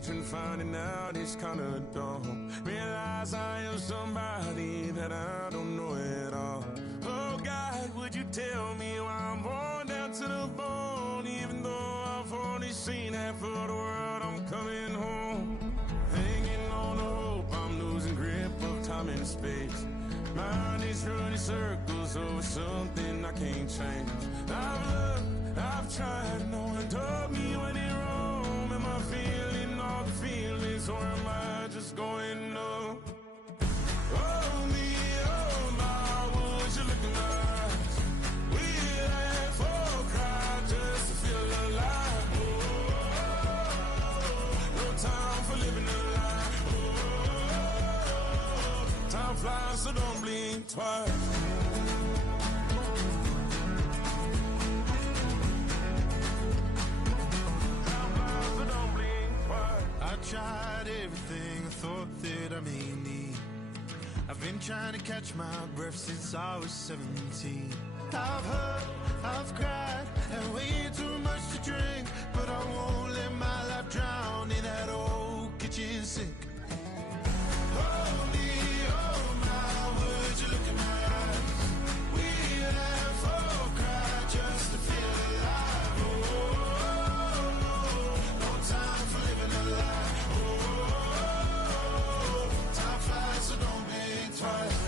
age and finding out it's kinda dumb. Realize I am somebody that I don't know at all. Oh God, would you tell me why I'm worn down to the bone? Even though I've only seen half of the world, I'm coming home. Hanging on the hope, I'm losing grip of time and space. Mind is running circles over something I can't change. I've looked, I've tried, no one told me when it wrong. Am I feeling all the feelings, or am I just going up? Oh me, oh my, would you look in my eyes? We laugh or cry just to feel alive. Oh, no time for living a lie. Time flies, so don't blink twice. Time flies, so don't blink twice. I tried everything I thought that I may need. I've been trying to catch my breath since I was 17. I've hurt, I've cried, and way too much to drink, but I won't let my life drown in that old kitchen sink. Oh me, oh my, would you look in my eyes? We laugh or cry just to feel alive. Oh, no time for living a lie. Oh, time flies, so don't blink twice.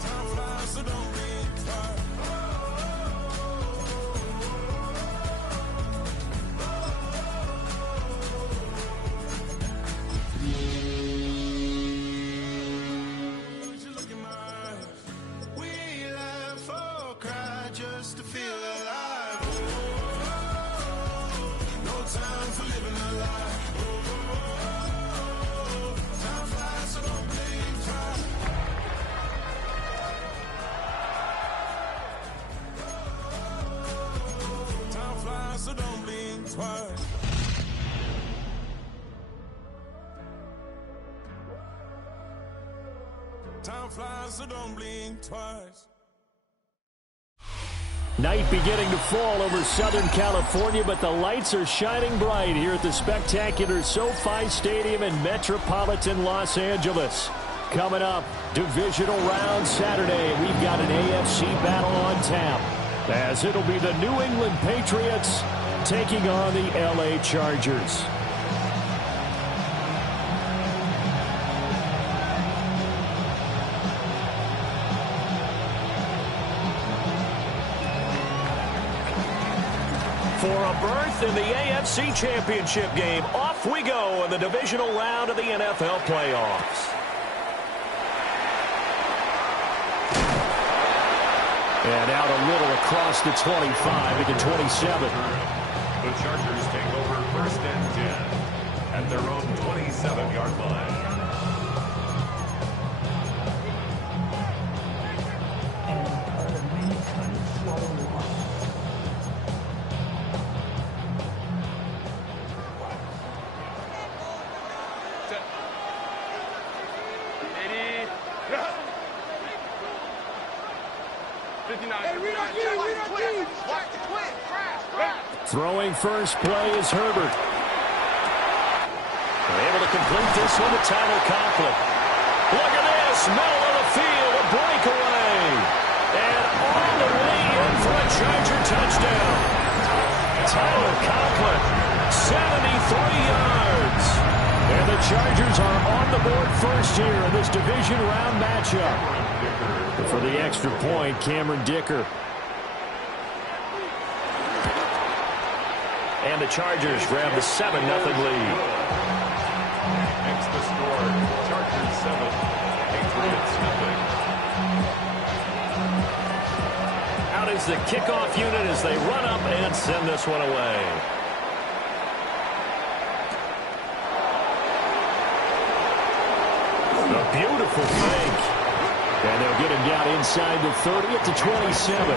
Time flies, so don't blink twice. Would you look in my eyes? We laugh or cry just to feel alive. Oh, no time for living a lie. Oh, time flies, so don't blink twice. Time flies, so don't blink twice. Time flies, so don't blink twice. Night beginning to fall over Southern California, but the lights are shining bright here at the spectacular SoFi Stadium in metropolitan Los Angeles. Coming up, divisional round Saturday. We've got an AFC battle on tap, as it'll be the New England Patriots taking on the LA Chargers. For a berth in the AFC Championship game, off we go in the divisional round of the NFL playoffs. And out a little across the 25 into 27. The Chargers take over 1st and 10 at their own 27-yard line. Throwing first play is Herbert. They're able to complete this one to Tyler Conklin. Look at this, middle of the field, a breakaway. And all the way in for a Charger touchdown. Tyler Conklin, 73 yards. And the Chargers are on the board first here in this division round matchup. For the extra point, Cameron Dicker. And the Chargers grab the 7-0 lead. Next the score, Chargers 7, Patriots 0. Out is the kickoff unit as they run up and send this one away. A beautiful fake. And they'll get him down inside the 30 at the 27.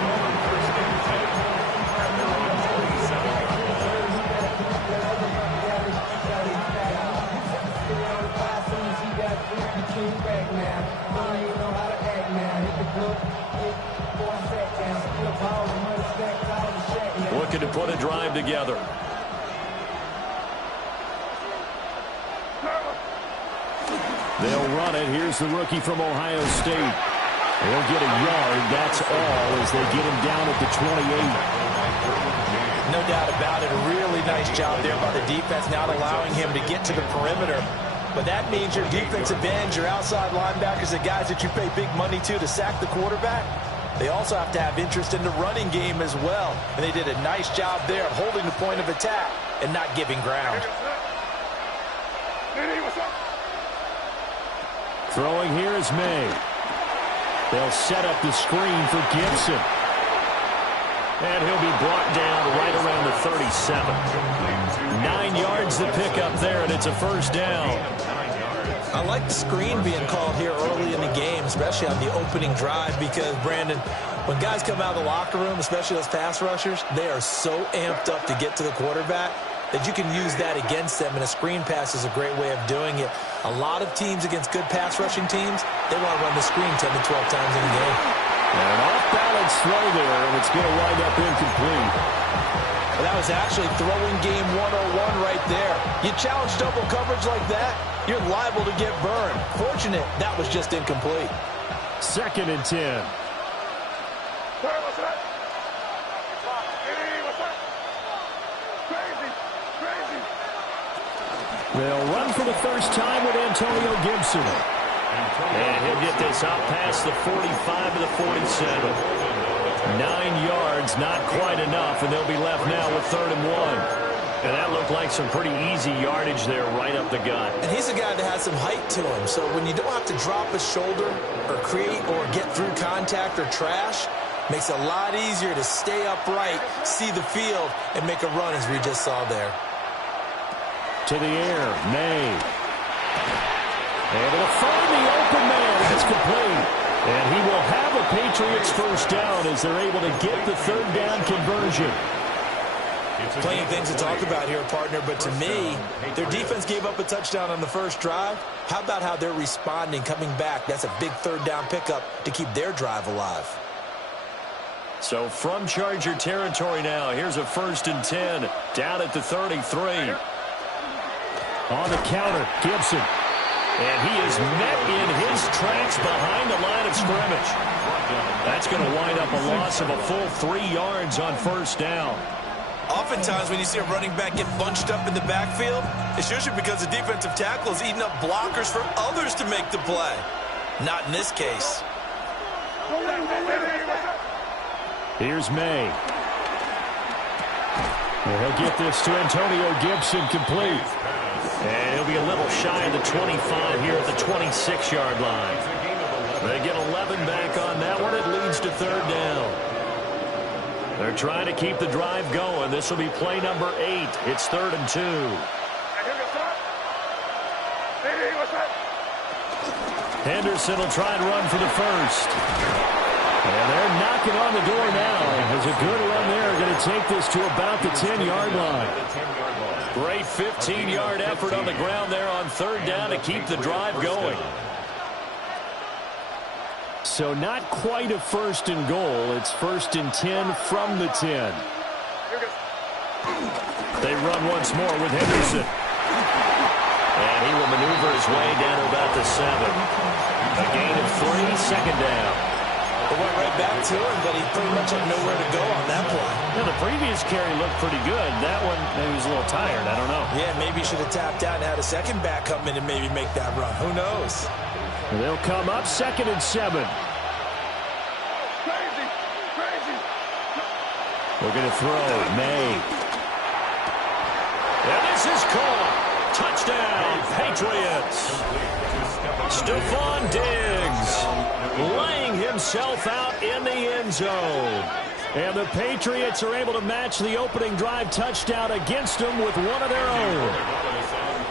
Back now, don't even know how to act now. Hit the club, hit 4 sets. Looking to put a drive together. They'll run it. Here's the rookie from Ohio State. He'll get a yard. That's all as they get him down at the 28. No doubt about it. A really nice job there by the defense, not allowing him to get to the perimeter. But that means your defensive ends, your outside linebackers, the guys that you pay big money to sack the quarterback, they also have to have interest in the running game as well. And they did a nice job there of holding the point of attack and not giving ground. Throwing here is May. They'll set up the screen for Gibson. And he'll be brought down right around the 37. 9 yards to pick up there, and it's a first down. I like the screen being called here early in the game, especially on the opening drive, because, Brandon, when guys come out of the locker room, especially those pass rushers, they are so amped up to get to the quarterback that you can use that against them, and a screen pass is a great way of doing it. A lot of teams against good pass rushing teams, they want to run the screen 10 to 12 times in a game. An off-balance throw there, and it's going to wind up incomplete. Well, that was actually throwing game 101 right there. You challenge double coverage like that, you're liable to get burned. Fortunate, that was just incomplete. 2nd and 10. They'll run for the first time with Antonio Gibson. And he'll get this out past the 45 to the 47. 9 yards, not quite enough, and they'll be left now with 3rd and 1. And that looked like some pretty easy yardage there right up the gut. And he's a guy that has some height to him, so when you don't have to drop a shoulder or create or get through contact or trash, makes it a lot easier to stay upright, see the field, and make a run as we just saw there. To the air, May. Able to find the open man. That's complete. And he will have a Patriots first down as they're able to get the 3rd down conversion. Plenty of things to talk about here, partner, but to me, their defense gave up a touchdown on the first drive. How about how they're responding, coming back? That's a big 3rd down pickup to keep their drive alive. So from Charger territory now, here's a 1st and 10 down at the 33. On the counter, Gibson. And he is met in his tracks behind the line of scrimmage. That's going to wind up a loss of a full 3 yards on 1st down. Oftentimes when you see a running back get bunched up in the backfield, it's usually because the defensive tackle is eating up blockers for others to make the play. Not in this case. Here's May. And he'll get this to Antonio Gibson complete. And he'll be a little shy of the 25 here at the 26-yard line. They get 11 back on that one. It leads to 3rd down. They're trying to keep the drive going. This will be play number 8. It's 3rd and 2. Henderson will try and run for the first. And they're knocking on the door now. There's a good run there. Going to take this to about the 10-yard line. Great 15-yard effort on the ground there on 3rd down to keep the drive going. So not quite a 1st and goal. It's 1st and 10 from the 10. They run once more with Henderson. And he will maneuver his way down to about the 7. A gain of 3, 2nd down. It went right back to him, but he pretty much had nowhere to go on that play. Now, the previous carry looked pretty good. That one, maybe he was a little tired. I don't know. Yeah, maybe he should have tapped out and had a second back come in and maybe make that run. Who knows? They'll come up 2nd and 7. We're going to throw. May. And this is caught. Touchdown, Patriots. Stephon Diggs laying himself out in the end zone. And the Patriots are able to match the opening drive touchdown against them with one of their own.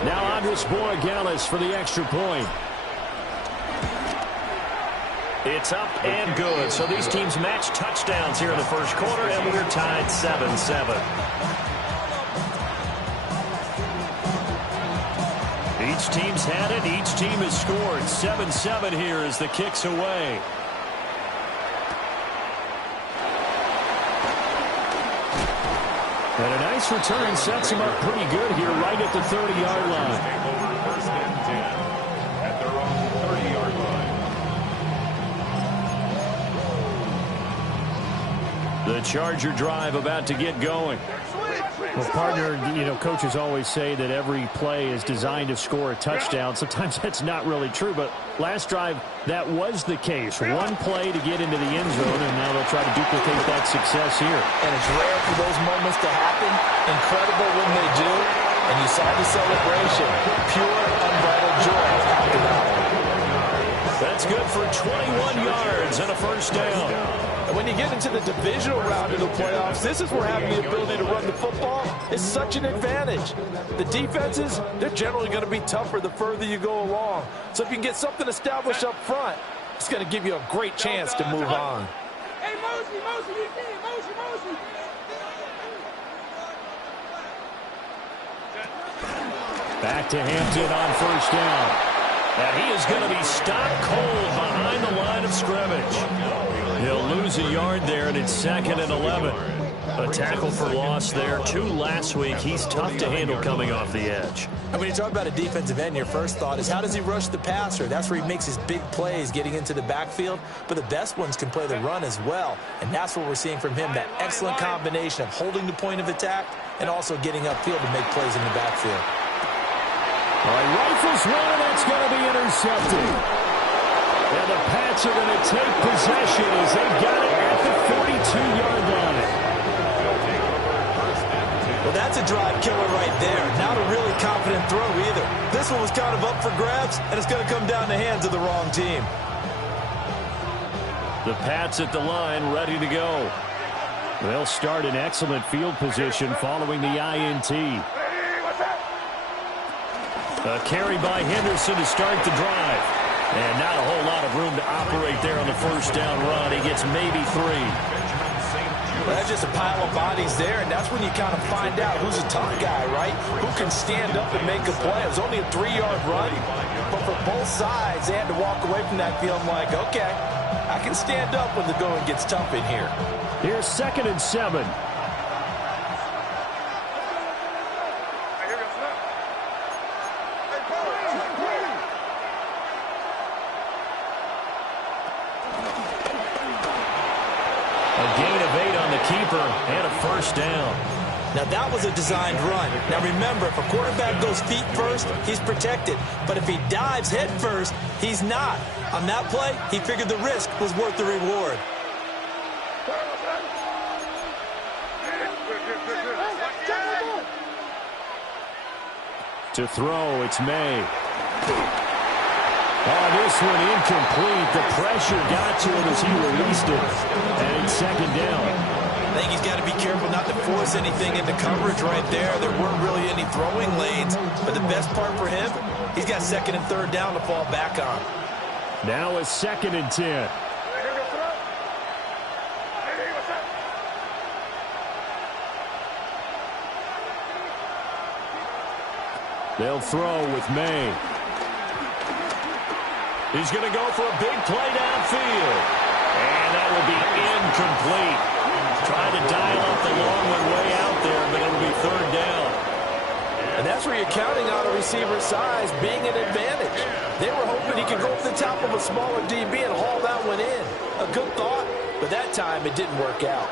Now Andres Borregales for the extra point. It's up and good. So these teams match touchdowns here in the first quarter, and we're tied 7-7. Each team's had it. Each team has scored. 7-7 here as the kick's away. And a nice return sets him up pretty good here right at the 30-yard line. Take over first and 10 at their own 30-yard line. The Charger drive about to get going. Well, partner, coaches always say that every play is designed to score a touchdown. Sometimes that's not really true, but last drive, that was the case. One play to get into the end zone, and now they'll try to duplicate that success here. And it's rare for those moments to happen. Incredible when they do. And you saw the celebration. Pure, unbridled joy after that one. That's good for 21 yards and a first down. And when you get into the divisional round of the playoffs, this is where having the ability to run the football is such an advantage. The defenses, they're generally going to be tougher the further you go along. So if you can get something established up front, it's going to give you a great chance to move on. Hey, Mosey, you can. Mosey. Back to Hampton on first down. And he is going to be stopped cold behind the line of scrimmage. He'll lose a yard there, and it's 2nd and 11. A tackle for loss there. 2 last week. He's tough to handle coming off the edge. And when you talk about a defensive end, your first thought is how does he rush the passer? That's where he makes his big plays getting into the backfield. But the best ones can play the run as well. And that's what we're seeing from him, that excellent combination of holding the point of attack and also getting upfield to make plays in the backfield. All right, rifles one, that's going to be intercepted. And the Pats are going to take possession as they've got it at the 42-yard line. Well, that's a drive killer right there. Not a really confident throw either. This one was kind of up for grabs, and it's going to come down the hands of the wrong team. The Pats at the line, ready to go. They'll start in excellent field position following the INT. A carry by Henderson to start the drive. And not a whole lot of room to operate there on the first down run. He gets maybe 3. Well, that's just a pile of bodies there, and that's when you kind of find out who's a tough guy, right? Who can stand up and make a play. It was only a 3-yard run, but for both sides, they had to walk away from that feeling like, okay, I can stand up when the going gets tough in here. Here's 2nd and 7. Keeper and a first down. Now that was a designed run. Now remember, if a quarterback goes feet first, he's protected. But if he dives head first, he's not. On that play, he figured the risk was worth the reward. To throw, it's May. Oh, this one incomplete. The pressure got to him as he released it. And it's 2nd down. I think he's got to be careful not to force anything into coverage right there. There weren't really any throwing lanes. But the best part for him, he's got 2nd and 3rd down to fall back on. Now it's 2nd and 10. They'll throw with May. He's going to go for a big play downfield. And that will be incomplete. Trying to dial up the long one way out there, but it'll be 3rd down. And that's where you're counting on a receiver's size being an advantage. They were hoping he could go up the top of a smaller DB and haul that one in. A good thought, but that time it didn't work out.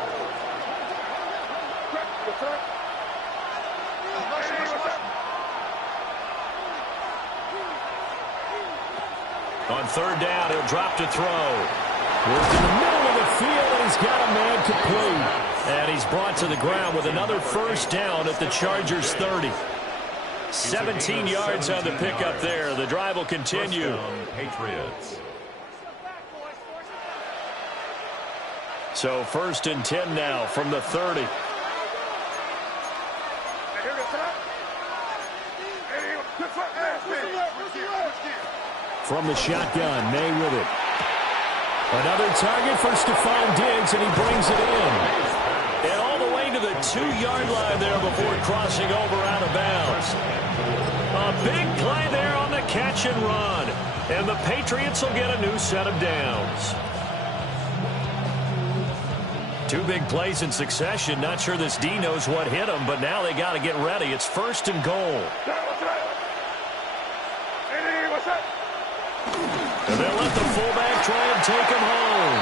On 3rd down, he'll drop to throw. Worked in the middle of the field, and he's got a man complete. And he's brought to the ground with another first down at the Chargers' 30. 17 yards on the pickup there. The drive will continue. Patriots. So 1st and 10 now from the 30. From the shotgun, May with it. Another target for Stephon Diggs, and he brings it in. And all the way to the 2-yard line there before crossing over out of bounds. A big play there on the catch and run. And the Patriots will get a new set of downs. Two big plays in succession. Not sure this D knows what hit him, but now they got to get ready. It's 1st and goal. And they'll let the fullback try and take him home.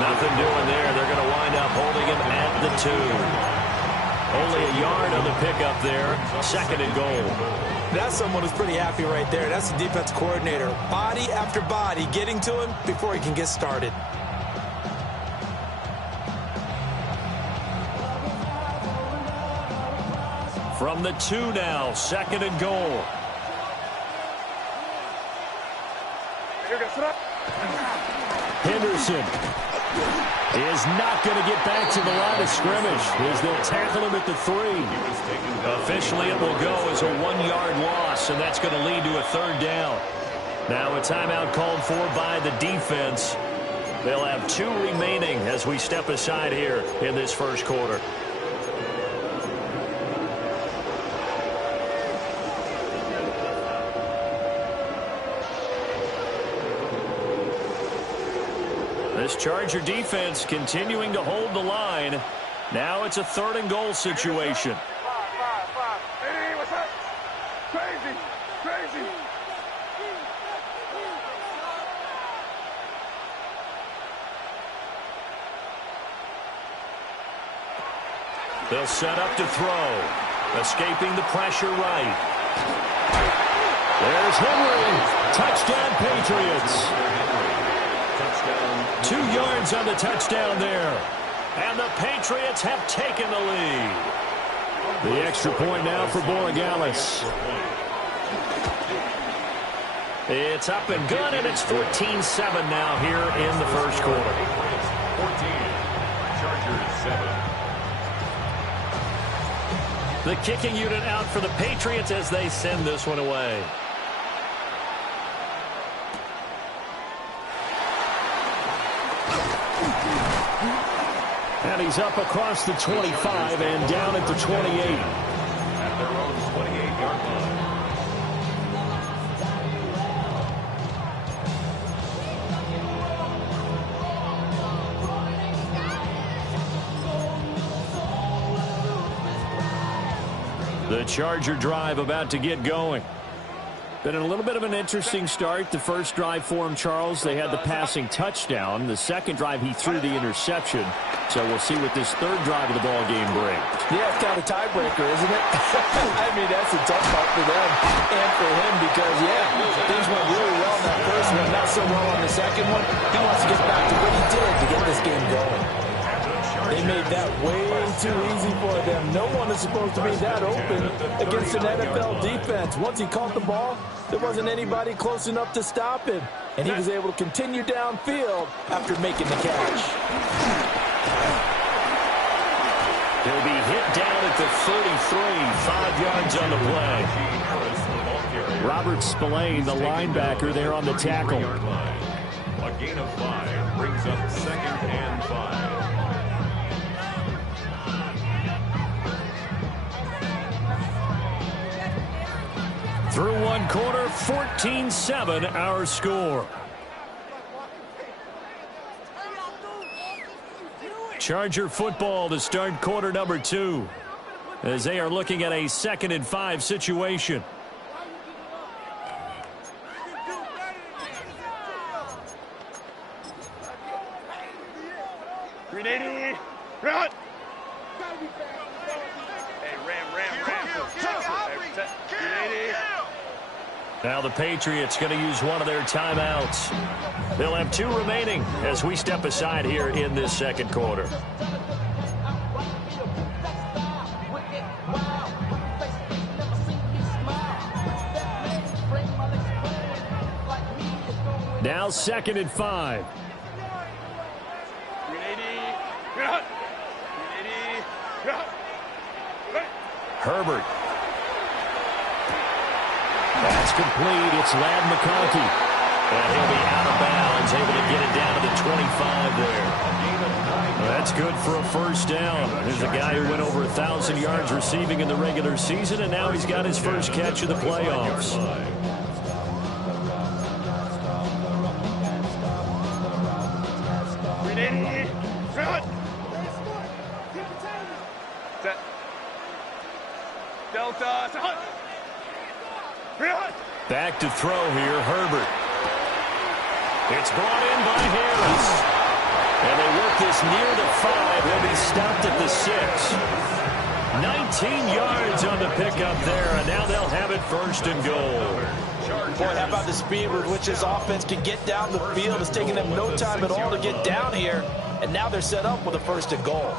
Nothing doing there. They're going to wind up holding him at the 2. Only a yard on the pickup there. 2nd and goal. That's someone who's pretty happy right there. That's the defense coordinator. Body after body getting to him before he can get started. From the 2 now, 2nd and goal. Henderson is not going to get back to the line of scrimmage as they'll tackle him at the 3. Officially, it will go as a 1-yard loss, and that's going to lead to a 3rd down. Now a timeout called for by the defense. They'll have 2 remaining as we step aside here in this first quarter. This Charger defense continuing to hold the line. Now it's a 3rd and goal situation. Hey, what's up? Crazy. They'll set up to throw. Escaping the pressure right. There's Henry. Touchdown, Patriots. 2 yards on the touchdown there. And the Patriots have taken the lead. The extra point now for Borregales. It's up and good, and it's 14-7 now here in the first quarter. 14, Chargers 7. The kicking unit out for the Patriots as they send this one away. And he's up across the 25 and down at the 28. At their own 28-yard line. The Charger drive about to get going. Been a little bit of an interesting start. The first drive for him, Charles, they had the passing touchdown. The second drive, he threw the interception. So we'll see what this third drive of the ball game brings. Yeah, it's kind of a tiebreaker, isn't it? I mean, that's a tough part for them and for him because, yeah, things went really well in that first one, not so well on the second one. He wants to get back to what he did to get this game going. They made that way too easy for them. No one is supposed to be that open against an NFL defense. Once he caught the ball, there wasn't anybody close enough to stop him. And he was able to continue downfield after making the catch. He'll be hit down at the 33, 5 yards on the play. Robert Spillane, the linebacker, there on the tackle. A gain of 5 brings up 2nd and 5. Through one quarter, 14-7 our score. Charger football to start quarter number 2 as they are looking at a 2nd and 5 situation. Grenade! Run! Hey, ram. Grenade! Now the Patriots going to use one of their timeouts. They'll have 2 remaining as we step aside here in this second quarter. Now 2nd and 5. Herbert. That's complete. It's Ladd McConkey. And he'll be out of bounds, able to get it down to the 25 there. That's good for a first down. There's a guy who went over 1,000 yards receiving in the regular season, and now he's got his first catch of the playoffs. Back to throw here, Herbert. It's brought in by Harris. And they work this near the 5. They'll be stopped at the 6. 19 yards on the pickup there, and now they'll have it first and goal. Boy, how about the speed with which this offense can get down the field? It's taking them no time at all to get down here, and now they're set up with a first and goal.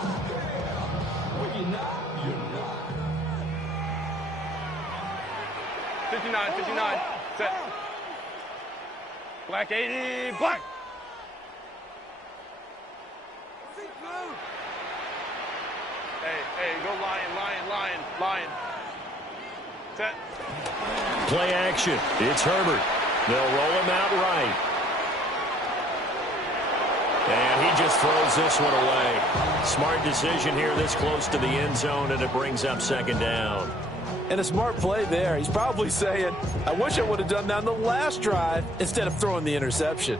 '59, set. Black 80, black. Hey, go lion. Set. Play action. It's Herbert. They'll roll him out right. And he just throws this one away. Smart decision here this close to the end zone, and it brings up second down. And a smart play there. He's probably saying, I wish I would have done that on the last drive instead of throwing the interception.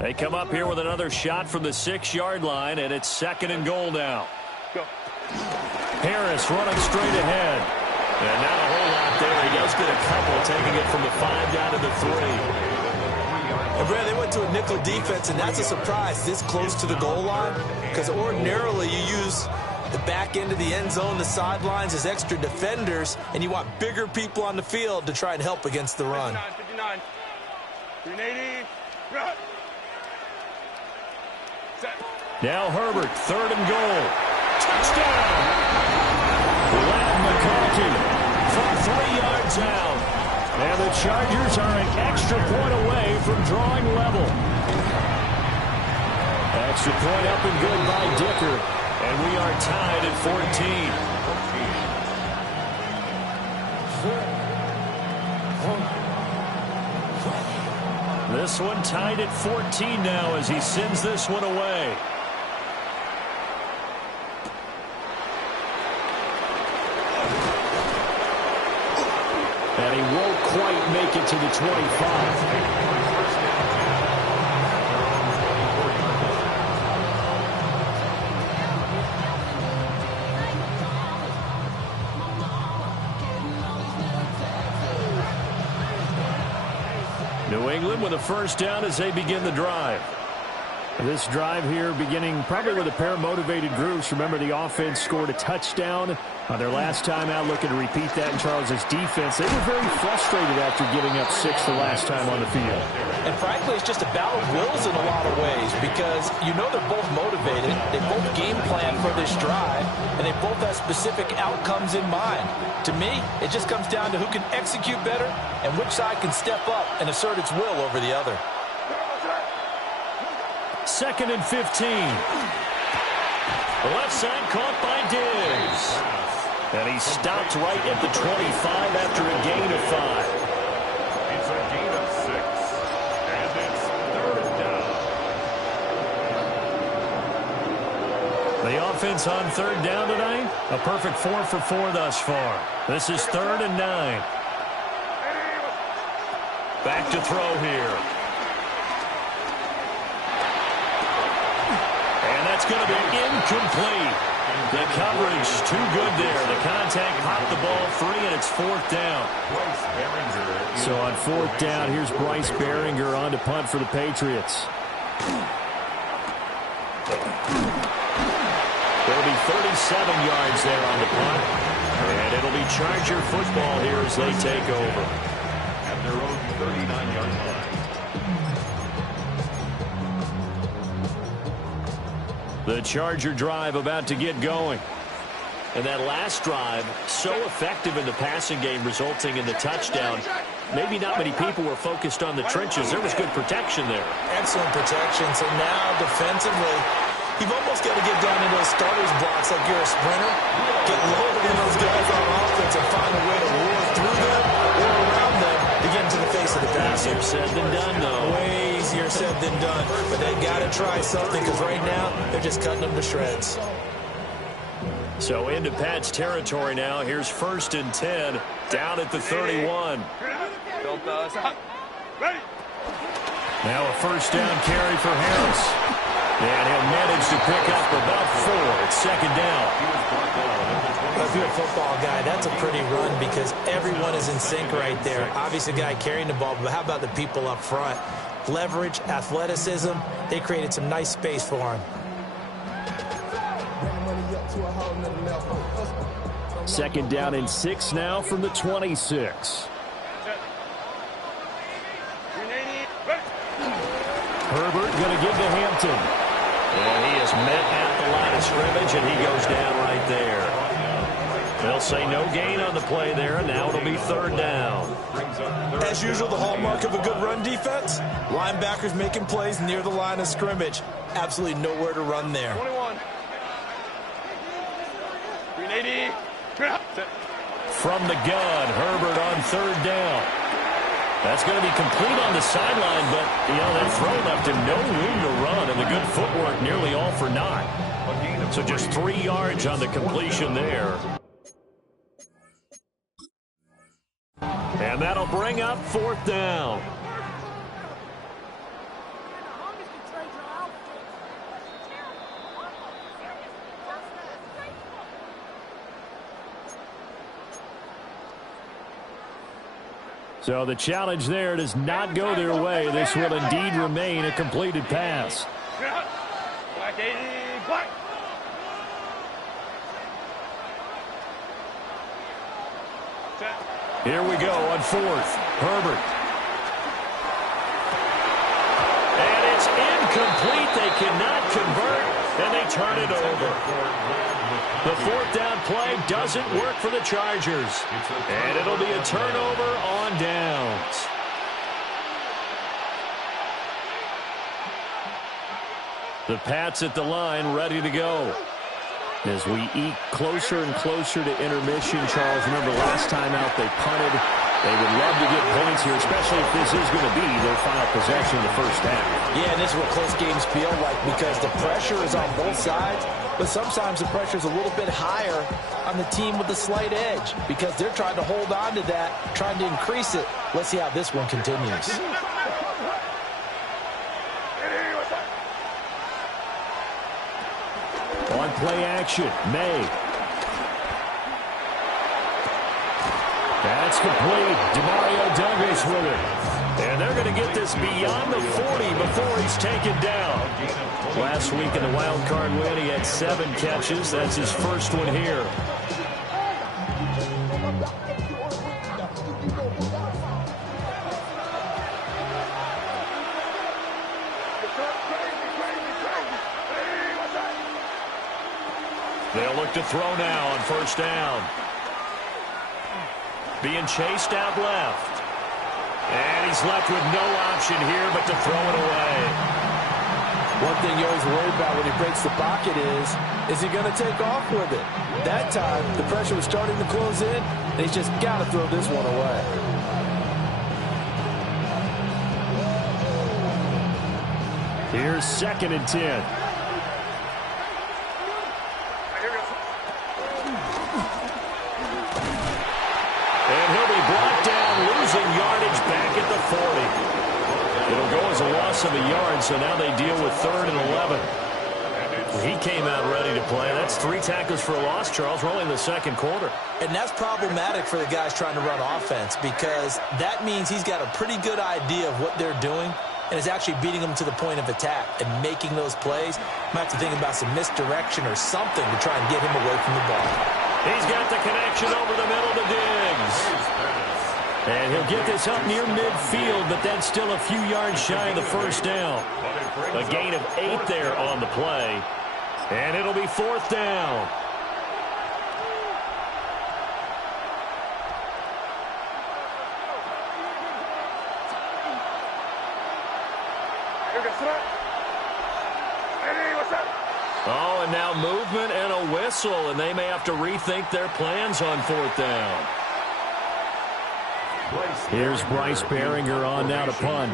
They come up here with another shot from the 6-yard line, and it's second and goal now. Go. Harris running straight ahead. And not a whole lot there. He does get a couple, taking it from the 5 down to the 3. And Brad, they went to a nickel defense, and that's a surprise this close to the goal line, because ordinarily you use the back end of the end zone, the sidelines as extra defenders, and you want bigger people on the field to try and help against the run. 59, 380, run. Set. Now Herbert, third and goal. Touchdown! Len McCarthy from 3 yards out. And the Chargers are an extra point away from drawing level. Extra point up and good by Dicker. And we are tied at 14. This one tied at 14 now as he sends this one away. And he won't quite make it to the 25. New England with a first down as they begin the drive. This drive here beginning probably with a pair of motivated groups. Remember, the offense scored a touchdown on their last time out, looking to repeat that in Charles's defense. They were very frustrated after giving up 6 the last time on the field. And frankly, it's just a battle of wills in a lot of ways, because you know they're both motivated, they both game plan for this drive, and they both have specific outcomes in mind. To me, it just comes down to who can execute better and which side can step up and assert its will over the other. Second and 15. Left side caught by Diggs. And he stopped right at the 25 after a gain of 5. It's a gain of 6. And it's third down. The offense on third down tonight, a perfect 4 for 4 thus far. This is 3rd and 9. Back to throw here. That's going to be incomplete. The coverage too good there. The contact popped the ball free, and it's 4th down. So on 4th down, here's Bryce Behringer on to punt for the Patriots. There'll be 37 yards there on the punt. And it'll be Charger football here as they take over. At their own 39-yard line. The Charger drive about to get going. And that last drive, so effective in the passing game, resulting in the touchdown. Maybe not many people were focused on the trenches. There was good protection there. Excellent protection. So now defensively, you've almost got to get down into those starters blocks like you're a sprinter. Get loaded in those guys on offense and find a way to roar through them or around them to get into the face of the passer. Easier said than done, though. Way easier said than done. But they got to try something, because right now they're just cutting them to shreds. So into Pat's territory now. Here's 1st and 10 down at the 31. Now a first down carry for Harris. And he'll manage to pick up about 4. It's 2nd down. That's if you're a football guy, that's a pretty run because everyone is in sync right there. Obviously, the guy carrying the ball, but how about the people up front? Leverage, athleticism, they created some nice space for him. Second down and 6 now from the 26. Herbert going to give to Hampton. And he is met at the line of scrimmage, and he goes down right there. They'll say no gain on the play there, and now it'll be third down. As usual, the hallmark of a good run defense, linebackers making plays near the line of scrimmage. Absolutely nowhere to run there. 21. 380. From the gun, Herbert on third down. That's going to be complete on the sideline, but, that throw left him no room to run, and the good footwork nearly all for naught. So just 3 yards on the completion there. And that'll bring up fourth down. So the challenge there does not go their way. This will indeed remain a completed pass. Black 80, black. Here we go on fourth. Herbert. And it's incomplete. They cannot convert, and they turn it over. The fourth down play doesn't work for the Chargers. And it'll be a turnover on downs. The Pats at the line, ready to go. As we eat closer and closer to intermission, Charles, remember last time out they punted. They would love to get points here, especially if this is going to be their final possession of the first half. Yeah, and this is what close games feel like because the pressure is on both sides, but sometimes the pressure is a little bit higher on the team with the slight edge because they're trying to hold on to that, trying to increase it. Let's see how this one continues. On play action, May. That's complete. Demario Douglas with it. And they're going to get this beyond the 40 before he's taken down. Last week in the wild card win, he had 7 catches. That's his first one here. They'll look to throw now on first down. Being chased out left. And he's left with no option here but to throw it away. One thing you always worry about when he breaks the pocket is he going to take off with it? That time, the pressure was starting to close in, and he's just got to throw this one away. Here's 2nd and 10. Yardage back at the 40. It'll go as a loss of a yard, so now they deal with 3rd and 11. He came out ready to play. That's 3 tackles for a loss, Charles. We're only in the second quarter. And that's problematic for the guys trying to run offense because that means he's got a pretty good idea of what they're doing and is actually beating them to the point of attack and making those plays. Might have to think about some misdirection or something to try and get him away from the ball. He's got the connection over the middle to Diggs. And he'll get this up near midfield, but that's still a few yards shy of the first down. A gain of 8 there on the play. And it'll be 4th down. Oh, and now movement and a whistle, and they may have to rethink their plans on 4th down. Here's Bryce Behringer on now to punt.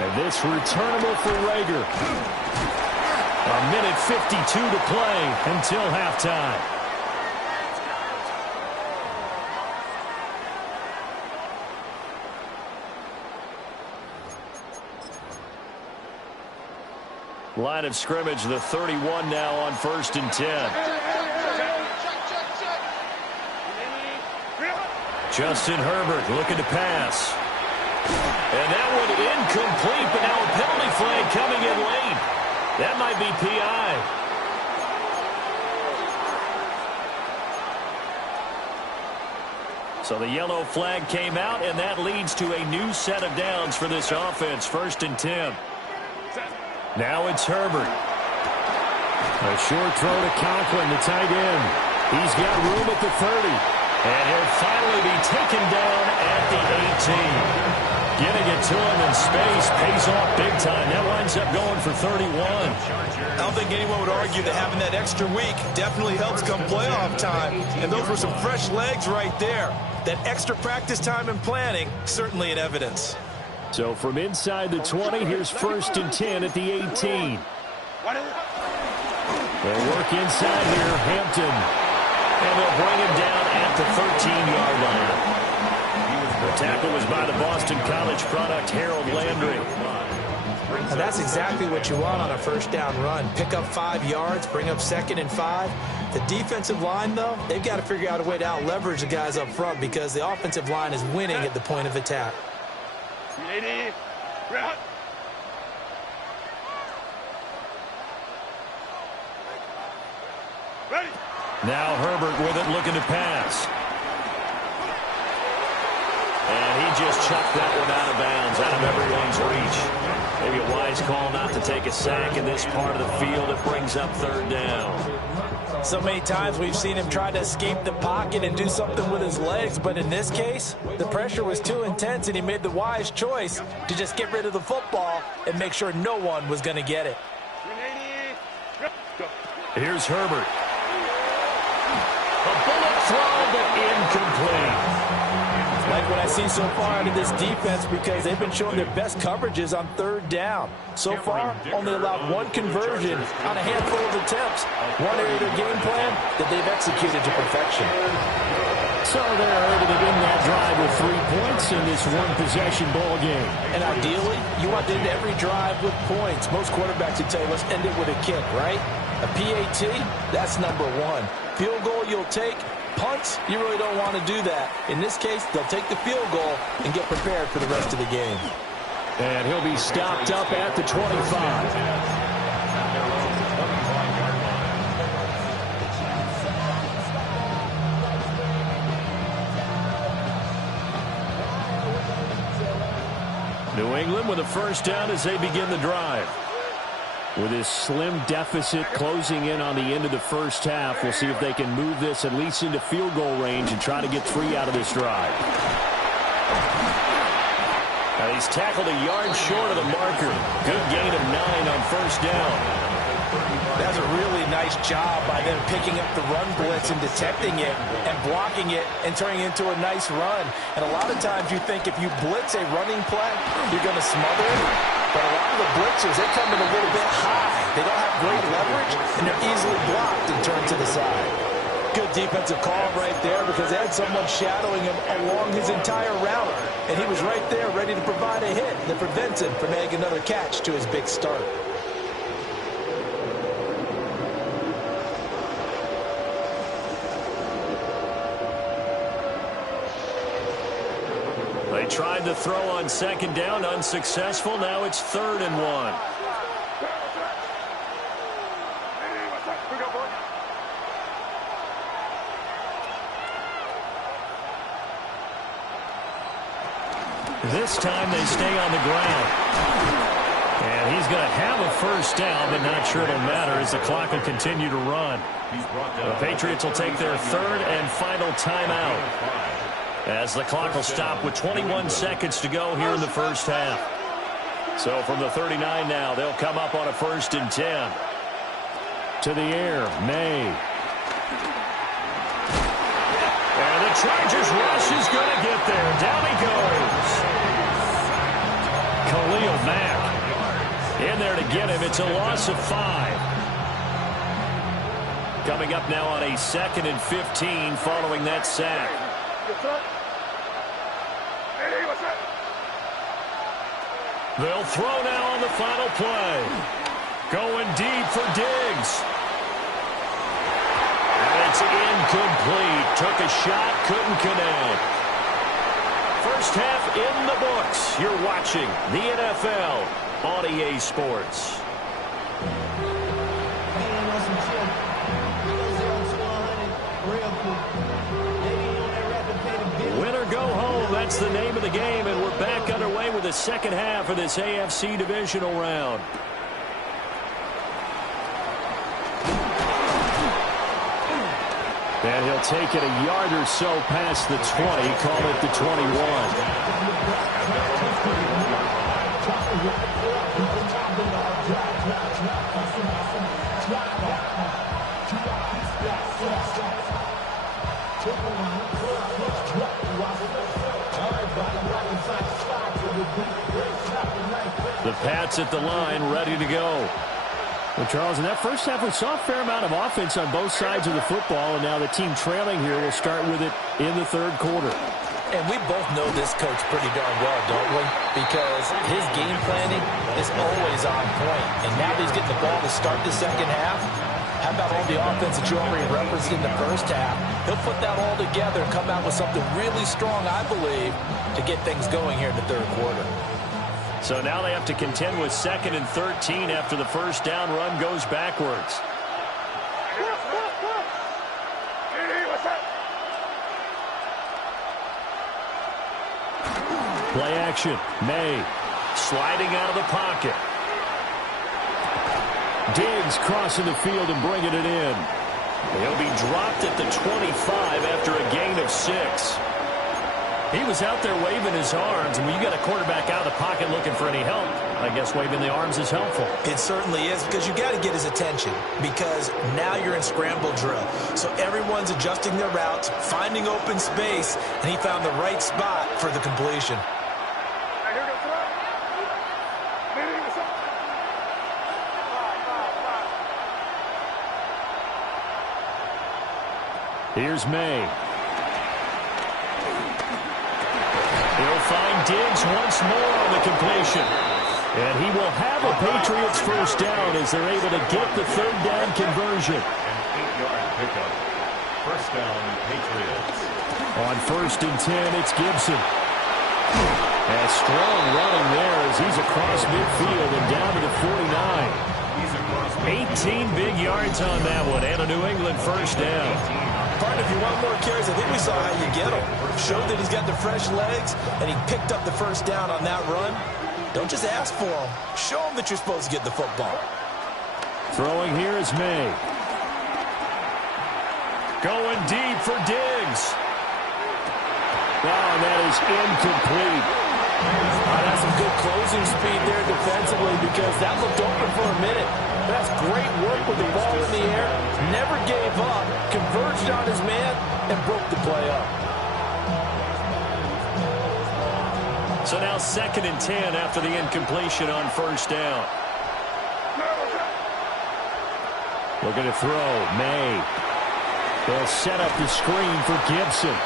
And this returnable for Rager. A minute 52 to play until halftime. Line of scrimmage, the 31 now on 1st and 10. Justin Herbert looking to pass. And that one incomplete, but now a penalty flag coming in late. That might be PI. So the yellow flag came out, and that leads to a new set of downs for this offense. 1st and 10. Now it's Herbert. A short throw to Conklin, the tight end. He's got room at the 30. And he'll finally be taken down at the 18. Getting it to him in space pays off big time. That winds up going for 31. I don't think anyone would argue that having that extra week definitely helps come playoff time. And those were some fresh legs right there. That extra practice time and planning, certainly in evidence. So from inside the 20, here's 1st and 10 at the 18. They'll work inside here, Hampton. And they'll bring him down at the 13-yard line. The tackle was by the Boston College product, Harold Landry. Now that's exactly what you want on a first down run. Pick up 5 yards, bring up 2nd and 5. The defensive line, though, they've got to figure out a way to out-leverage the guys up front because the offensive line is winning at the point of attack. Now Herbert with it, looking to pass. And he just chucked that one out of bounds, out of everyone's reach. Maybe a wise call not to take a sack in this part of the field. It brings up 3rd down. So many times we've seen him try to escape the pocket and do something with his legs, but in this case, the pressure was too intense and he made the wise choice to just get rid of the football and make sure no one was going to get it. Here's Herbert. A bullet throw, but incomplete. Like what I see so far out of this defense because they've been showing their best coverages on 3rd down. So far, only allowed 1 conversion on a handful of attempts. One area of their game plan that they've executed to perfection. So they're able to win that drive with 3 points in this one-possession ball game. And ideally, you want to end every drive with points. Most quarterbacks would tell you, let's end it with a kick, right? A PAT, that's number 1. Field goal you'll take. Punts, you really don't want to do that. In this case, they'll take the field goal and get prepared for the rest of the game. And he'll be stopped up at the 25. New England with a 1st down as they begin the drive. With this slim deficit closing in on the end of the 1st half, we'll see if they can move this at least into field goal range and try to get 3 out of this drive. Now he's tackled a yard short of the marker. Good gain of 9 on 1st down. That's a really nice job by them picking up the run blitz and detecting it and blocking it and turning it into a nice run. And a lot of times you think if you blitz a running play, you're going to smother it. But a lot of the blitzers, they come in a little bit high. They don't have great leverage, and they're easily blocked and turned to the side. Good defensive call right there because they had someone shadowing him along his entire route. And he was right there ready to provide a hit that prevents him from making another catch to his big start. They tried to throw on 2nd down, unsuccessful. Now it's 3rd and 1. This time they stay on the ground. And he's going to have a 1st down, but not sure it'll matter as the clock will continue to run. The Patriots will take their 3rd and final timeout, as the clock will stop with 21 seconds to go here in the 1st half. So from the 39 now, they'll come up on a 1st and 10. To the air, May. And the Chargers rush is going to get there. Down he goes. Khalil Mack in there to get him. It's a loss of 5. Coming up now on a 2nd and 15 following that sack. They'll throw now on the final play. Going deep for Diggs. And it's incomplete. Took a shot, couldn't connect. First half in the books. You're watching the NFL on EA Sports. Win or go home, that's the name of the game, and we're back underway with the second half of this AFC divisional round. And he'll take it a yard or so past the 20, call it the 21. The Pats at the line, ready to go. Well, Charles, in that first half, we saw a fair amount of offense on both sides of the football, and now the team trailing here will start with it in the third quarter. And we both know this coach pretty darn well, don't we? Because his game planning is always on point. And now that he's getting the ball to start the second half, how about all the offense that you already referenced in the first half? He'll put that all together and come out with something really strong, I believe, to get things going here in the third quarter. So now they have to contend with 2nd and 13 after the first down run goes backwards. Play action. May sliding out of the pocket. Diggs crossing the field and bringing it in. He'll be dropped at the 25 after a gain of 6. He was out there waving his arms, and when you got a quarterback out of the pocket looking for any help, I guess waving the arms is helpful. It certainly is, because you got to get his attention, because now you're in scramble drill. So everyone's adjusting their routes, finding open space, and he found the right spot for the completion. Here's May. He'll find Diggs once more on the completion. And he will have a Patriots first down as they're able to get the third down conversion. An 8-yard pickup. First down, Patriots. On 1st and 10, it's Gibson. And strong running there as he's across midfield and down to the 49. 18 big yards on that one, and a New England first down. Partner, if you want more carries, I think we saw how you get him. Showed that he's got the fresh legs, and he picked up the first down on that run. Don't just ask for him. Show him that you're supposed to get the football. Throwing here is May. Going deep for Diggs. Oh, that is incomplete. That's some good closing speed there defensively, because that looked open for a minute. That's great work with the ball in the air. Never gave up, converged on his man, and broke the play up. So now 2nd and 10 after the incompletion on first down. Looking to throw. May. They'll set up the screen for Gibson.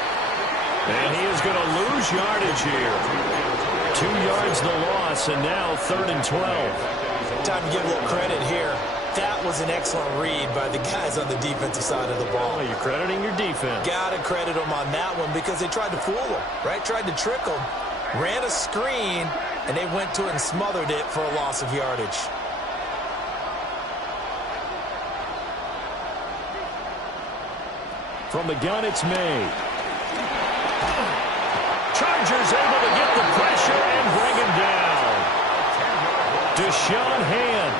And he is going to lose yardage here. 2 yards the loss, and now 3rd and 12. Time to give a little credit here. That was an excellent read by the guys on the defensive side of the ball. Well, you're crediting your defense. Got to credit them on that one, because they tried to fool him, right? Tried to trick him. Ran a screen, and they went to it and smothered it for a loss of yardage. From the gun, it's May. Chargers able to get the pressure and bring him down. Deshaun Hand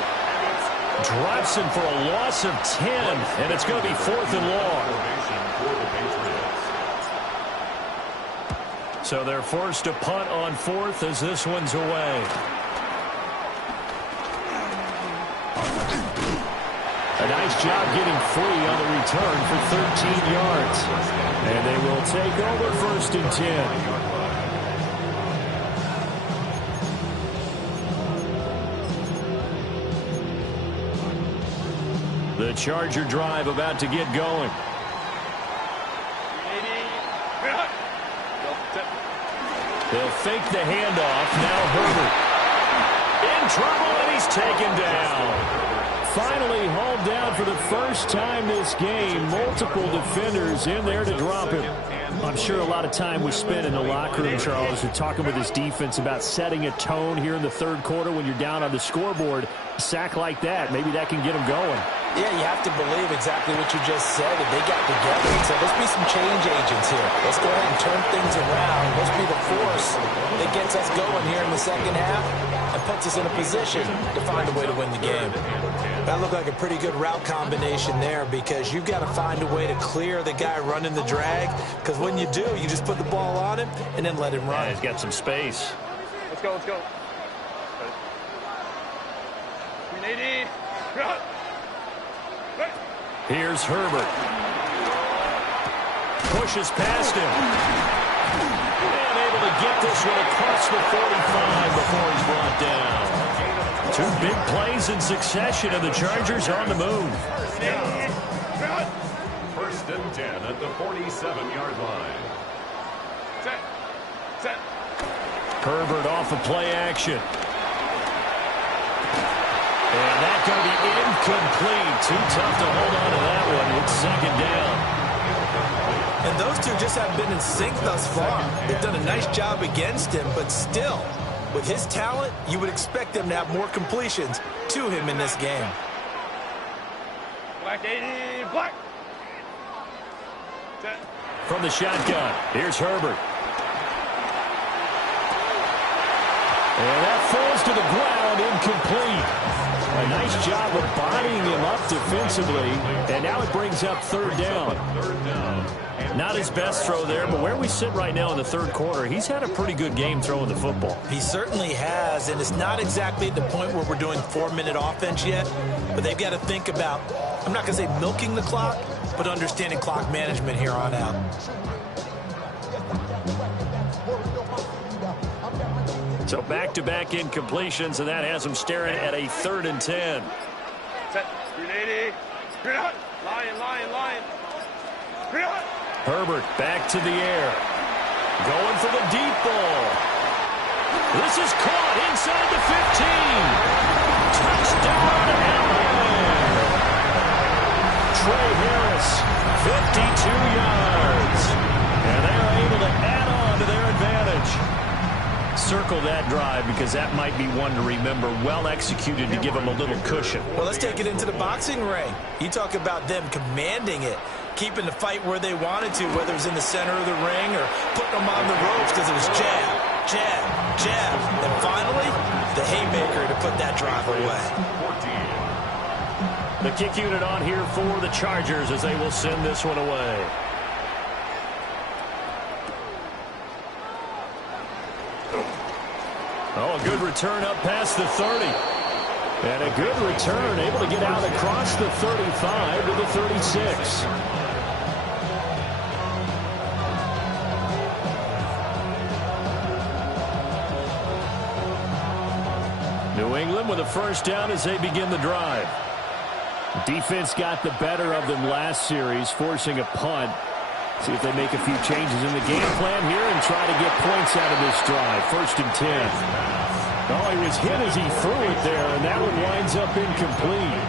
drops him for a loss of 10, and it's going to be 4th and long. So they're forced to punt on 4th as this one's away. A nice job getting free on the return for 13 yards. And they will take over 1st and 10. The Charger drive about to get going. They'll fake the handoff. Now Herbert. In trouble, and he's taken down. Finally hauled down for the first time this game. Multiple defenders in there to drop him. I'm sure a lot of time was spent in the locker room, Charles, and talking with his defense about setting a tone here in the third quarter when you're down on the scoreboard. A sack like that, maybe that can get him going. Yeah, you have to believe exactly what you just said. That they got together and said, let's be some change agents here. Let's go ahead and turn things around. Let's be the force that gets us going here in the second half and puts us in a position to find a way to win the game. That looked like a pretty good route combination there because you've got to find a way to clear the guy running the drag, because when you do, you just put the ball on him and then let him run. Yeah, he's got some space. Let's go, let's go. 380. Run. Here's Herbert. Pushes past him. And able to get this one across the 45 before he's brought down. Two big plays in succession, and the Chargers on the move. First and 10 at the 47-yard line. Set. Herbert off of play action. And that's going to be incomplete. Too tough to hold on to that one. It's second down. And those two just haven't been in sync thus far. They've done a nice job against him, but still, with his talent, you would expect them to have more completions to him in this game. Black 80, black. Set. From the shotgun, here's Herbert. And that falls to the ground, incomplete. A nice job of bodying him up defensively, and now it brings up third down. Not his best throw there, but where we sit right now in the third quarter, he's had a pretty good game throwing the football. He certainly has, and it's not exactly at the point where we're doing 4-minute offense yet, but they've got to think about, I'm not going to say milking the clock, but understanding clock management here on out. So back-to-back incompletions, and that has him staring at a 3rd and 10. Set. 380. Lion. Herbert back to the air. Going for the deep ball. This is caught inside the 15. Touchdown, LA. Trey Harris, 52 yards. And they're able to add on to their advantage. Circle that drive because that might be one to remember. Well executed to give them a little cushion. Well, let's take it into the boxing ring. You talk about them commanding it, keeping the fight where they wanted to, whether it was in the center of the ring or putting them on the ropes because it was jab. And finally, the haymaker to put that drive away. The kick unit on here for the Chargers as they will send this one away. Oh, a good return up past the 30. And a good return, able to get out across the 35 to the 36. New England with a first down as they begin the drive. Defense got the better of them last series, forcing a punt. See if they make a few changes in the game plan here and try to get points out of this drive. 1st and 10. Oh, he was hit as he threw it there, and that one winds up incomplete.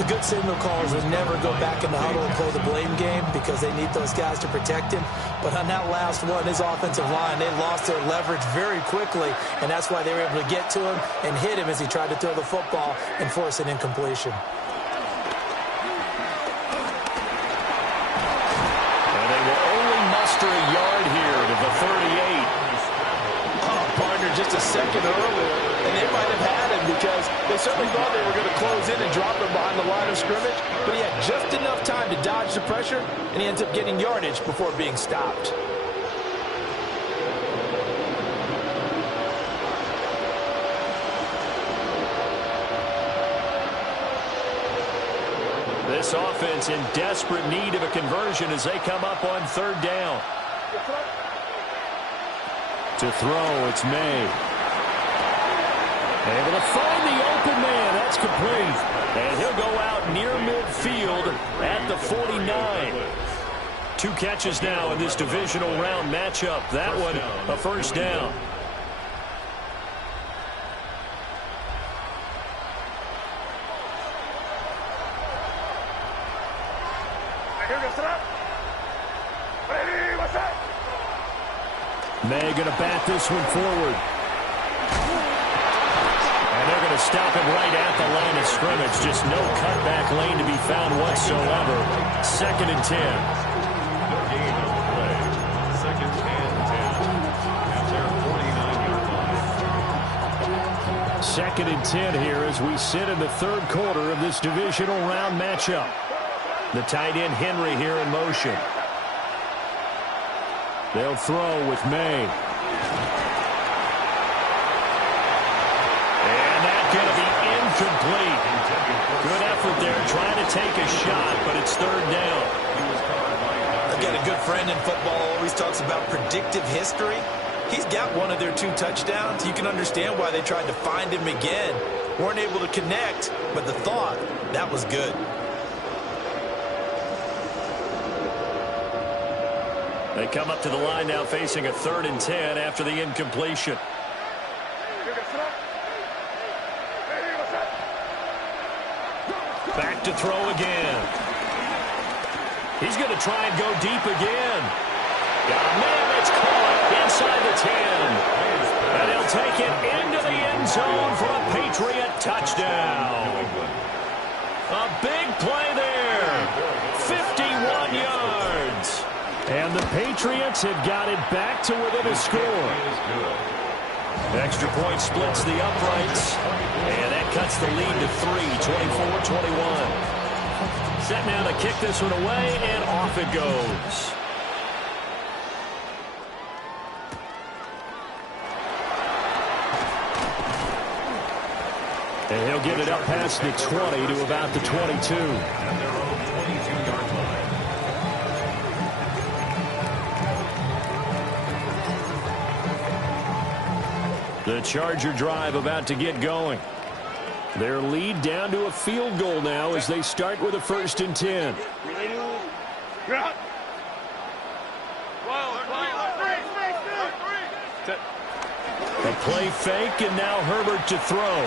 The good signal callers would never go back in the huddle and play the blame game because they need those guys to protect him. But on that last one, his offensive line, they lost their leverage very quickly, and that's why they were able to get to him and hit him as he tried to throw the football and force an incompletion. A yard here to the 38. Partner just a second earlier, and they might have had him because they certainly thought they were going to close in and drop him behind the line of scrimmage, but he had just enough time to dodge the pressure, and he ends up getting yardage before being stopped. This offense in desperate need of a conversion as they come up on 3rd down. To throw, it's May. Able to find the open man. That's complete. And he'll go out near midfield at the 49. 2 catches now in this divisional round matchup. That one, a first down. May going to bat this one forward. And they're going to stop it right at the line of scrimmage. Just no cutback lane to be found whatsoever. 2nd and 10. No gain on the play. 2nd and 10. At their 49-yard line. 2nd and 10 here as we sit in the 3rd quarter of this divisional round matchup. The tight end Henry here in motion. They'll throw with May. And that's going to be incomplete. Good effort there trying to take a shot, but it's 3rd down. Again, a good friend in football always talks about predictive history. He's got one of their 2 touchdowns. You can understand why they tried to find him again. Weren't able to connect, but the thought, that was good. They come up to the line now facing a 3rd and 10 after the incompletion. Back to throw again. He's going to try and go deep again. Got a man that's caught inside the 10. And he'll take it into the end zone for a Patriot touchdown. A big play there. 51 yards. And the Patriots have got it back to within a score. Extra point splits the uprights. And that cuts the lead to 3, 24-21. Set now to kick this one away, and off it goes. And he'll get it up past the 20 to about the 22. And their own 22-yard line. The Charger drive about to get going. Their lead down to a field goal now as they start with a 1st and 10. A play fake, and now Herbert to throw.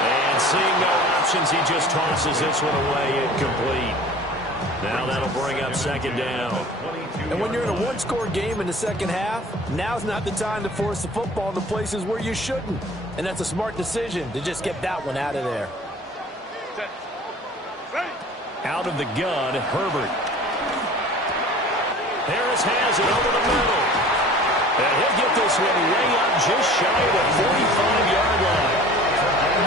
And seeing no options, he just tosses this one away, incomplete. Now that'll bring up 2nd down. And when you're in a 1-score game in the 2nd half, now's not the time to force the football into places where you shouldn't. And that's a smart decision to just get that one out of there. Out of the gun, Herbert. Harris has it over the middle. And he'll get this one way up just shy of the 45-yard line.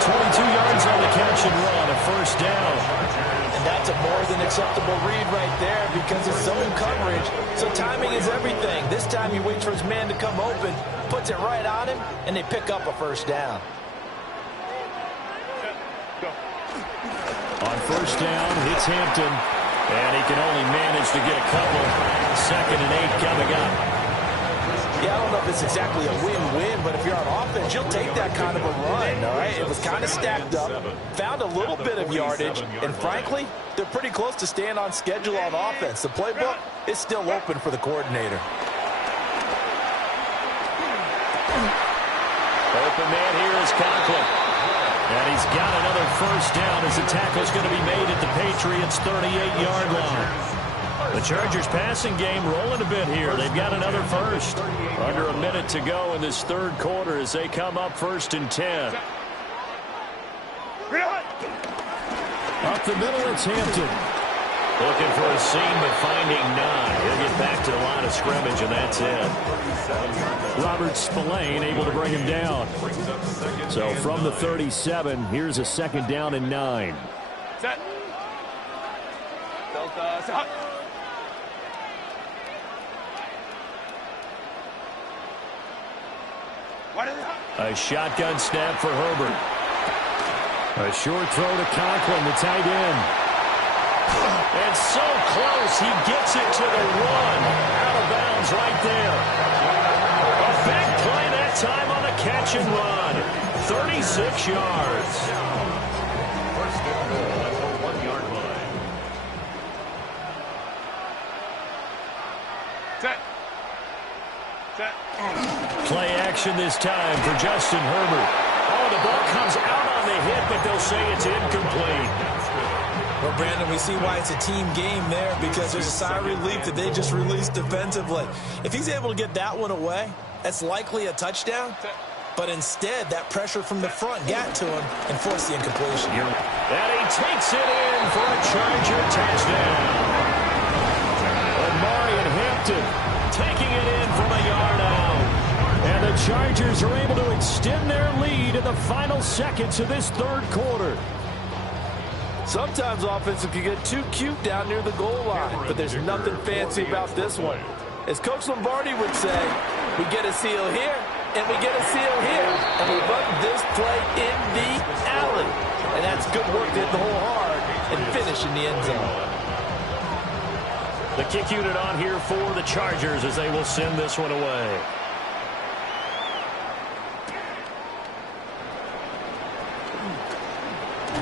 22 yards on the catch and run, a 1st down. And that's a more than acceptable read right there because it's zone coverage, so timing is everything. This time he waits for his man to come open, puts it right on him, and they pick up a 1st down. On 1st down, it's Hampton, and he can only manage to get a couple. 2nd and 8 coming up. Yeah, I don't know if it's exactly a win-win, but if you're on offense, you'll take that kind of a run, all right? It was kind of stacked up, found a little bit of yardage, and frankly, they're pretty close to staying on schedule on offense. The playbook is still open for the coordinator. Open man here is Conklin. And he's got another 1st down as the tackle's going to be made at the Patriots' 38-yard line. The Chargers passing game rolling a bit here. They've got another 1st. Under a minute to go in this 3rd quarter as they come up 1st and 10. Up the middle, it's Hampton. Looking for a seam, but finding none. He'll get back to the line of scrimmage, and that's it. Robert Spillane able to bring him down. So from the 37, here's a 2nd down and 9. Set. Delta, set. A shotgun snap for Herbert. A short throw to Conklin, the tight end. And so close, he gets it to the 1. Out of bounds right there. A big play that time on the catch and run. 36 yards. 1st and goal at the 1-yard line. Set. Set. Play action this time for Justin Herbert. Oh, the ball comes out on the hit, but they'll say it's incomplete. Well, Brandon, we see why it's a team game there, because there's a sigh of relief that they just released defensively. If he's able to get that one away, that's likely a touchdown. But instead, that pressure from the front got to him and forced the incompletion. And he takes it in for a Charger touchdown. Omari and Hampton taking it in from a yard out. And the Chargers are able to extend their lead in the final seconds of this third quarter. Sometimes offenses can get too cute down near the goal line, but there's nothing fancy about this one. As Coach Lombardi would say, we get a seal here, and we get a seal here, and we run this play in the alley. And that's good work to hit the hole hard and finish in the end zone. The kick unit on here for the Chargers as they will send this one away.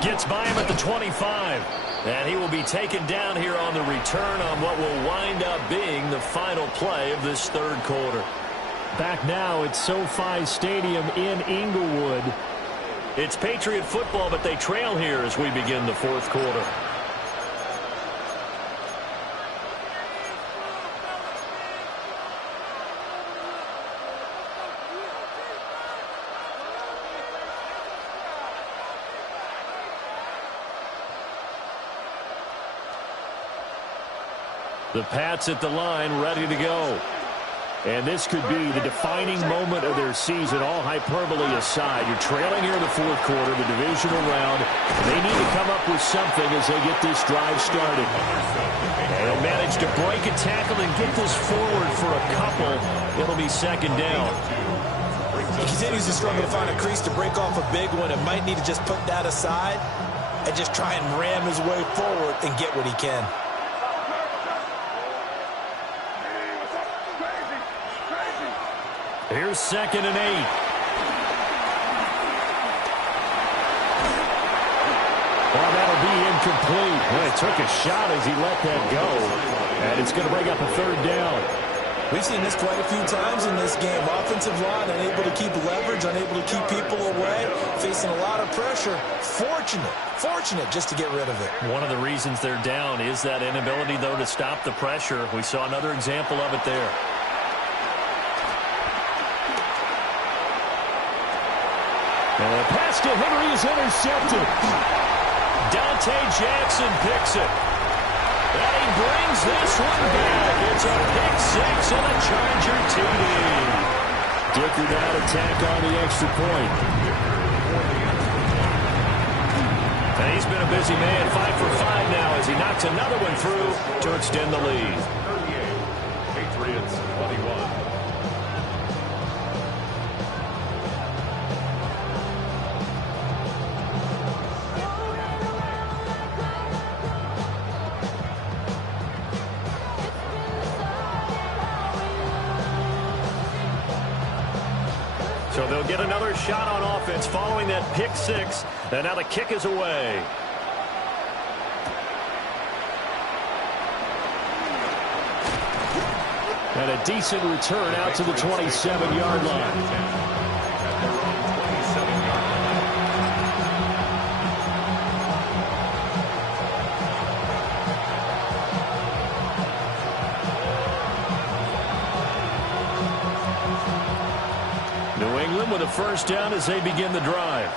Gets by him at the 25. And he will be taken down here on the return on what will wind up being the final play of this third quarter. Back now at SoFi Stadium in Inglewood. It's Patriot football, but they trail here as we begin the fourth quarter. The Pats at the line, ready to go. And this could be the defining moment of their season, all hyperbole aside. You're trailing here in the fourth quarter, the divisional round. They need to come up with something as they get this drive started. And they'll manage to break a tackle and get this forward for a couple. It'll be second down. He continues to struggle to find a crease to break off a big one, and might need to just put that aside and just try and ram his way forward and get what he can. Here's 2nd and 8. Well, that'll be incomplete. Well, he took a shot as he let that go. And it's going to bring up a third down. We've seen this quite a few times in this game. Offensive line unable to keep leverage, unable to keep people away, facing a lot of pressure. Fortunate just to get rid of it. One of the reasons they're down is that inability, though, to stop the pressure. We saw another example of it there. And the pass to Henry is intercepted. Dante Jackson picks it. And he brings this one back. It's a pick six and a Charger TD. Dicker now to tack on the extra point. And he's been a busy man, 5 for 5 now as he knocks another one through to extend the lead. 38, Patriots 21. So they'll get another shot on offense following that pick six. And now the kick is away. And a decent return out to the 27-yard line. With a first down as they begin the drive.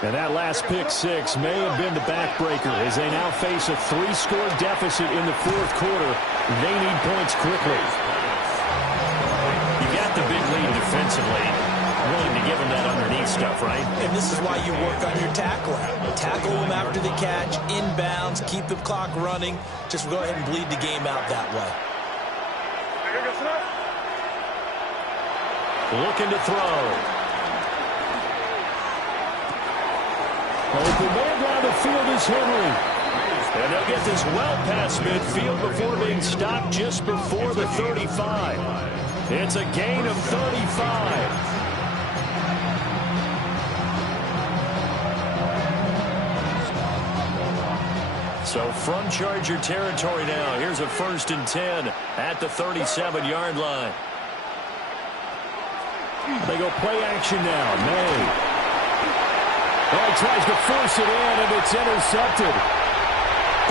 And that last pick six may have been the backbreaker as they now face a 3-score deficit in the fourth quarter. They need points quickly. You got the big lead defensively. Willing to give them that underneath stuff, right? And this is why you work on your tackling. Tackle them after the catch, inbounds, keep the clock running. Just go ahead and bleed the game out that way. Looking to throw. Open man down the field is Henry. And they'll get this well past midfield before being stopped just before the 35. It's a gain of 35. So from Charger territory now, here's a 1st and 10 at the 37-yard line. They go play action now. May. Oh, he tries to force it in, and it's intercepted.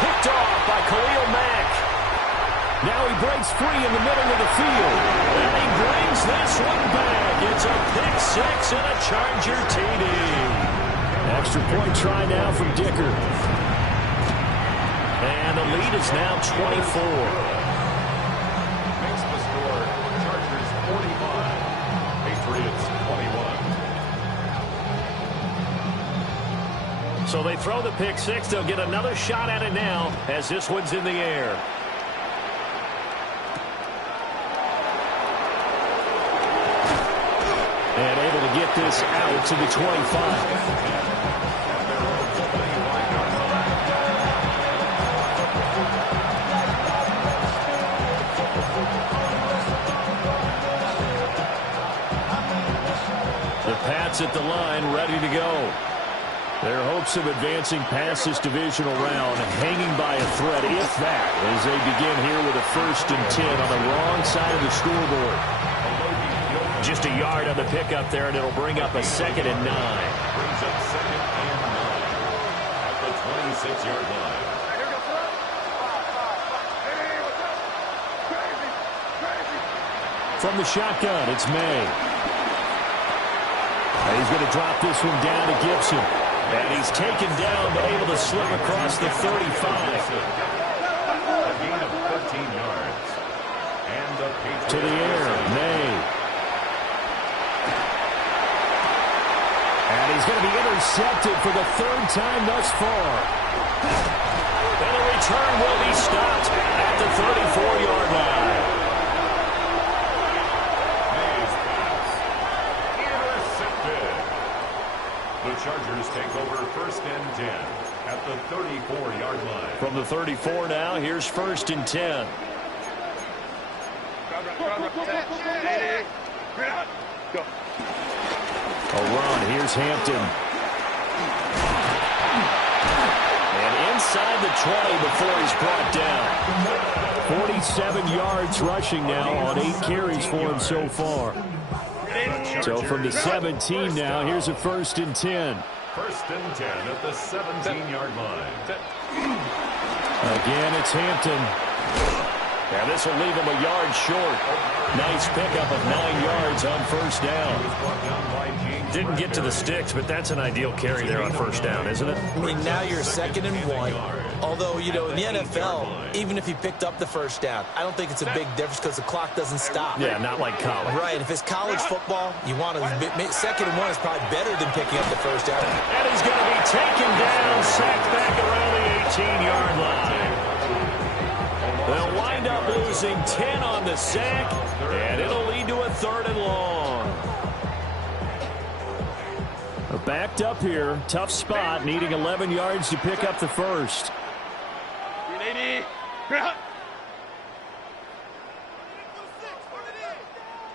picked off by Khalil Mack. Now he breaks free in the middle of the field. And he brings this one back. It's a pick six and a Charger TD. Extra point try now from Dicker. And the lead is now 24. Makes the score Chargers 45, Patriots 21. So they throw the pick six. They'll get another shot at it now as this one's in the air. And able to get this out to the 25. Pats at the line, ready to go. Their hopes of advancing past this divisional round hanging by a thread, if that, as they begin here with a 1st and 10 on the wrong side of the scoreboard. Just a yard on the pickup there, and it'll bring up a 2nd and 9. Brings up 2nd and 9 at the 26-yard line. From the shotgun, it's May. And he's going to drop this one down to Gibson. And he's taken down, but able to slip across the 35. A gain of 13 yards. And the Patriots to the air, May. And he's going to be intercepted for the 3rd time thus far. And the return will be stopped at the 34-yard line. The Chargers take over 1st and 10 at the 34-yard line. From the 34 now, here's 1st and 10. A run, here's Hampton. And inside the 20 before he's brought down. 47 yards rushing now on 8 carries for him so far. So from the 17 now, here's a 1st and 10. 1st and 10 at the 17-yard line. Again, it's Hampton. And this will leave him a yard short. Nice pickup of 9 yards on 1st down. Didn't get to the sticks, but that's an ideal carry there on 1st down, isn't it? I mean, now you're 2nd and 1. Although, you know, in the NFL, even if he picked up the 1st down, I don't think it's a big difference because the clock doesn't stop. Yeah, not like college. Right. If it's college football, you want to 2nd and 1 is probably better than picking up the 1st down. And he's going to be taken down, sacked back around the 18-yard line. They'll wind up losing 10 on the sack, and it'll lead to a 3rd and long. Backed up here, tough spot, needing 11 yards to pick up the 1st.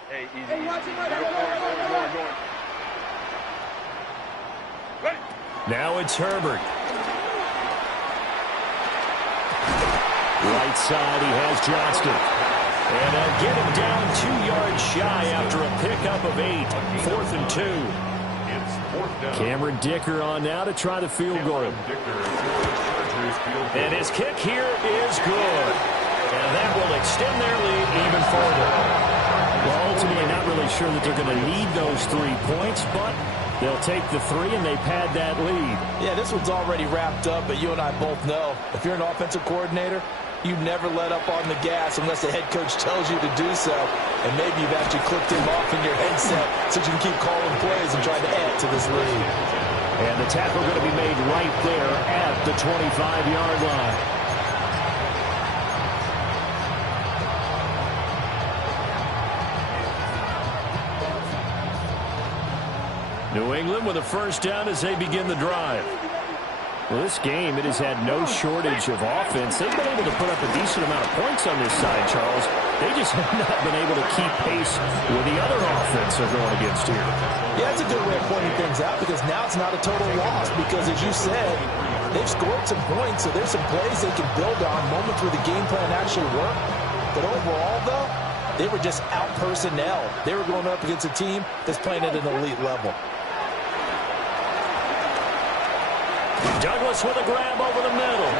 Hey, easy. Now it's Herbert. Right side, he has Johnston. And they'll get him down 2 yards shy after a pickup of 8. 4th and 2. Cameron Dicker on now to try the field goal. And his kick here is good. And that will extend their lead even further. Well, ultimately not really sure that they're going to need those 3 points, but they'll take the 3 and they pad that lead. Yeah, this one's already wrapped up, but you and I both know if you're an offensive coordinator, you never let up on the gas unless the head coach tells you to do so. And maybe you've actually clicked him off in your headset so you can keep calling plays and try to add to this lead. And the tackle going to be made right there at the 25-yard line. New England with a 1st down as they begin the drive. Well, this game, it has had no shortage of offense. They've been able to put up a decent amount of points on this side, Charles. They just have not been able to keep pace with the other offense they're going against here. Yeah, it's a good way of pointing things out because now it's not a total loss because, as you said, they've scored some points, so there's some plays they can build on, moments where the game plan actually worked. But overall, though, they were just out personnel. They were going up against a team that's playing at an elite level. Douglas with a grab over the middle.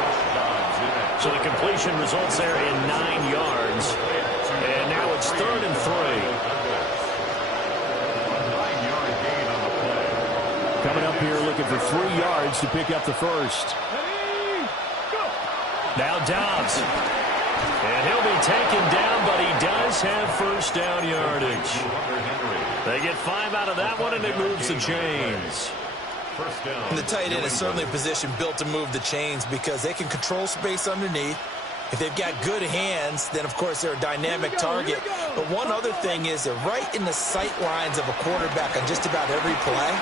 So the completion results there in 9 yards. And now it's 3rd and 3. Coming up here looking for 3 yards to pick up the first. Now Dobbs. And he'll be taken down, but he does have first down yardage. They get 5 out of that one, and it moves the chains. And the tight end is certainly a position built to move the chains because they can control space underneath. If they've got good hands, then, of course, they're a dynamic target. But one other thing is they're right in the sight lines of a quarterback on just about every play.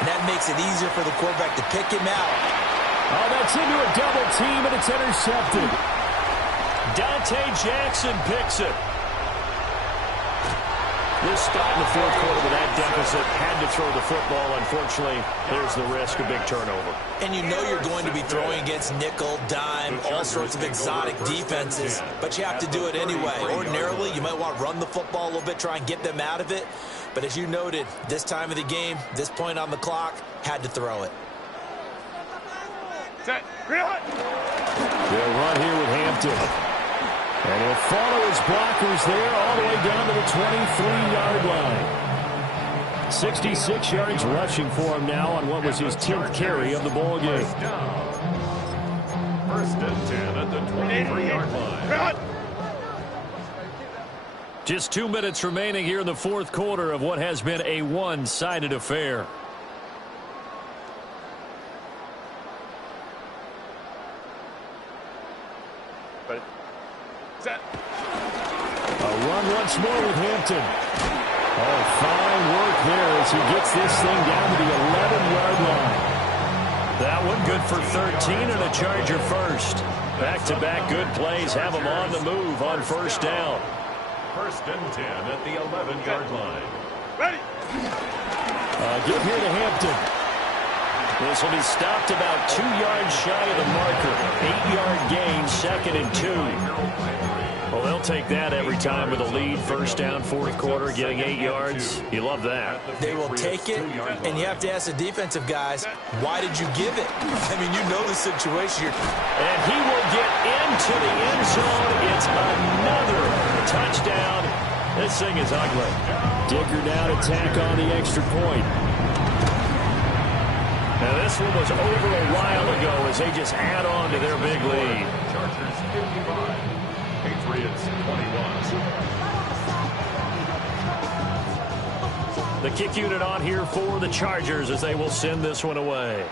And that makes it easier for the quarterback to pick him out. Oh, that's into a double team, and it's intercepted. Dante Jackson picks it. This spot in the 4th quarter with that deficit, had to throw the football. Unfortunately, there's the risk of big turnover. And you know you're going to be throwing against nickel, dime, all sorts of exotic defenses, but you have to do it anyway. Ordinarily, you might want to run the football a little bit, try and get them out of it. But as you noted, this time of the game, this point on the clock, had to throw it. Set. Real. They'll run here with Hampton. And he'll follow his blockers there all the way down to the 23-yard line. 66 yards rushing for him now on what was his 10th carry of the ball game. First and 10 at the 23-yard line. Just 2 minutes remaining here in the 4th quarter of what has been a one-sided affair. Set. A run once more with Hampton. Oh, fine work there as he gets this thing down to the 11-yard line. That one good for 13 and a Charger first. Back-to-back good plays have him on the move on first down. First and 10 at the 11-yard line. Ready. Give here to Hampton. This will be stopped about 2 yards shy of the marker. 8-yard gain, 2nd and 2. Well, they'll take that every time with a lead. First down, 4th quarter, getting 8 yards. You love that. They will take it, and you have to ask the defensive guys, why did you give it? I mean, you know the situation. And he will get into the end zone. It's another touchdown. This thing is ugly. Dicker now to tack on the extra point. Now, this one was over a while ago as they just add on to their big lead. Chargers 55. Patriots 21. The kick unit on here for the Chargers as they will send this one away.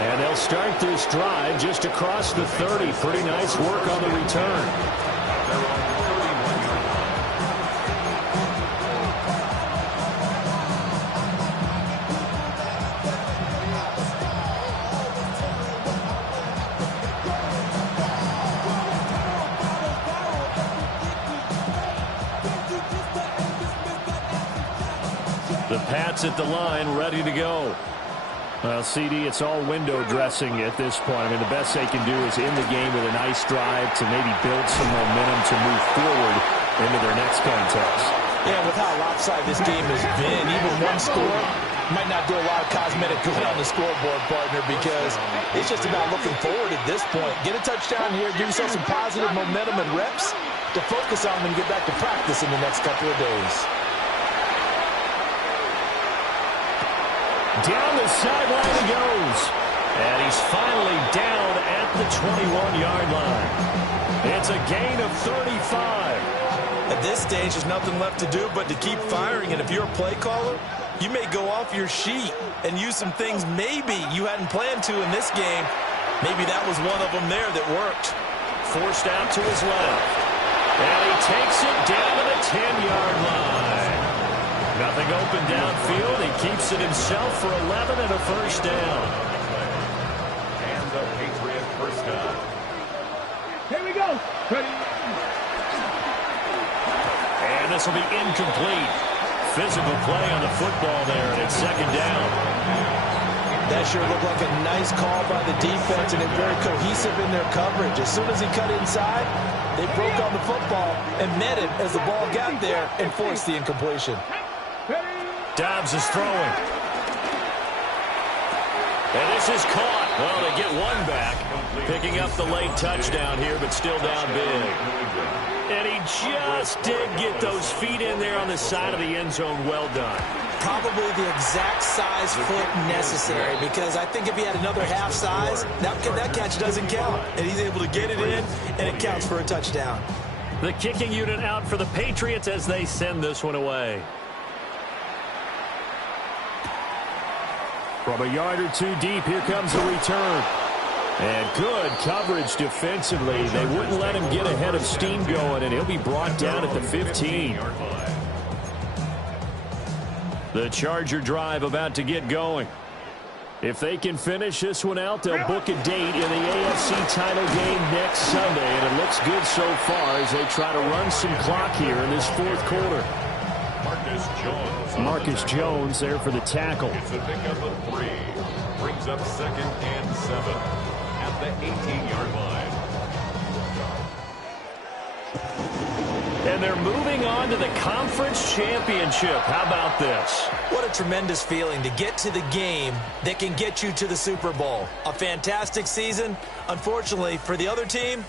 And they'll start this drive just across the 30. Pretty nice work on the return. The Pats at the line, ready to go. Well, CD, it's all window dressing at this point. I mean, the best they can do is in the game with a nice drive to maybe build some momentum to move forward into their next contest. Yeah, with how lopsided this game has been, even one score might not do a lot of cosmetic good on the scoreboard, partner, because it's just about looking forward at this point. Get a touchdown here, give yourself some positive momentum and reps to focus on when you get back to practice in the next couple of days. Down the sideline he goes. And he's finally down at the 21-yard line. It's a gain of 35. At this stage, there's nothing left to do but to keep firing. And if you're a play caller, you may go off your sheet and use some things maybe you hadn't planned to in this game. Maybe that was one of them there that worked. Forced out to his left. And he takes it down to the 10-yard line. Nothing open downfield. He keeps it himself for 11 and a first down. And the Patriot first down. Here we go. Ready. And this will be incomplete. Physical play on the football there, and it's 2nd down. That sure looked like a nice call by the defense, and they're very cohesive in their coverage. As soon as he cut inside, they broke on the football and met it as the ball got there and forced the incompletion. Dobbs is throwing. And this is caught. Well, they get one back. Picking up the late touchdown here, but still down big. And he just did get those feet in there on the side of the end zone. Well done. Probably the exact size foot necessary, because I think if he had another half size, that catch doesn't count. And he's able to get it in, and it counts for a touchdown. The kicking unit out for the Patriots as they send this one away. From a yard or two deep, here comes the return. And good coverage defensively. They wouldn't let him get ahead of steam going, and he'll be brought down at the 15. The Charger drive about to get going. If they can finish this one out, they'll book a date in the AFC title game next Sunday, and it looks good so far as they try to run some clock here in this fourth quarter. Marcus Jones there for the tackle. It's a pickup of 3. Brings up 2nd and 7 at the 18-yard line. And they're moving on to the conference championship. How about this? What a tremendous feeling to get to the game that can get you to the Super Bowl. A fantastic season. Unfortunately, for the other team,